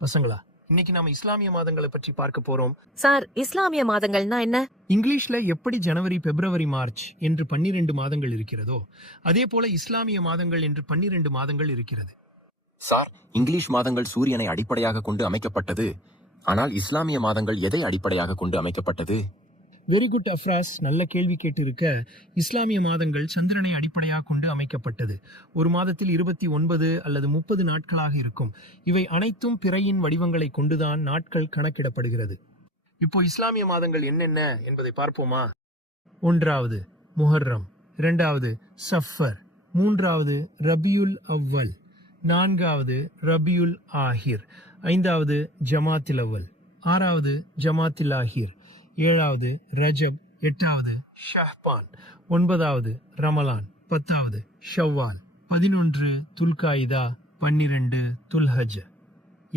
பசங்களா, இன்னைக்கு நாம இஸ்லாமிய மாதங்களை பற்றி பார்க்க போறோம். சார், இஸ்லாமிய மாதங்கள்னா என்ன? இங்கிலீஷ்ல எப்படி ஜனவரி, பிப்ரவரி, மார்ச் என்று 12 மாதங்கள் இருக்கிறதோ அதே போல இஸ்லாமிய மாதங்கள் என்று 12 மாதங்கள் இருக்கிறது. சார், இங்கிலீஷ் மாதங்கள் சூரியனை அடிப்படையாக கொண்டு அமைக்கப்பட்டது. ஆனால் இஸ்லாமிய மாதங்கள் எதை அடிப்படையாக கொண்டு அமைக்கப்பட்டது? வெரி குட் அஃப்ராஸ், நல்ல கேள்வி கேட்டு இருக்க. இஸ்லாமிய மாதங்கள் சந்திரனை அடிப்படையாக கொண்டு அமைக்கப்பட்டது. ஒரு மாதத்தில் 29 அல்லது 30 நாட்களாக இருக்கும். இவை அனைத்தும் பிறையின் வடிவங்களை கொண்டுதான் நாட்கள் கணக்கிடப்படுகிறது. இப்போ இஸ்லாமிய மாதங்கள் என்னென்ன என்பதை பார்ப்போமா? 1வது முஹர்ரம், 2வது சஃபர், 3வது ரபியுல் அவ்வல், 4வது ரபியுல் ஆஹிர், 5வது ஜமாத்தில் அவ்வல், 6வது ஜமாத்தில் ஆஹிர், 7வது ரஜப், 8வது ஷஹ்பான், 9வது ரமலான், 10வது ஷவ்வால், 11 துல்காயிதா, 12 துல்ஹஜ்.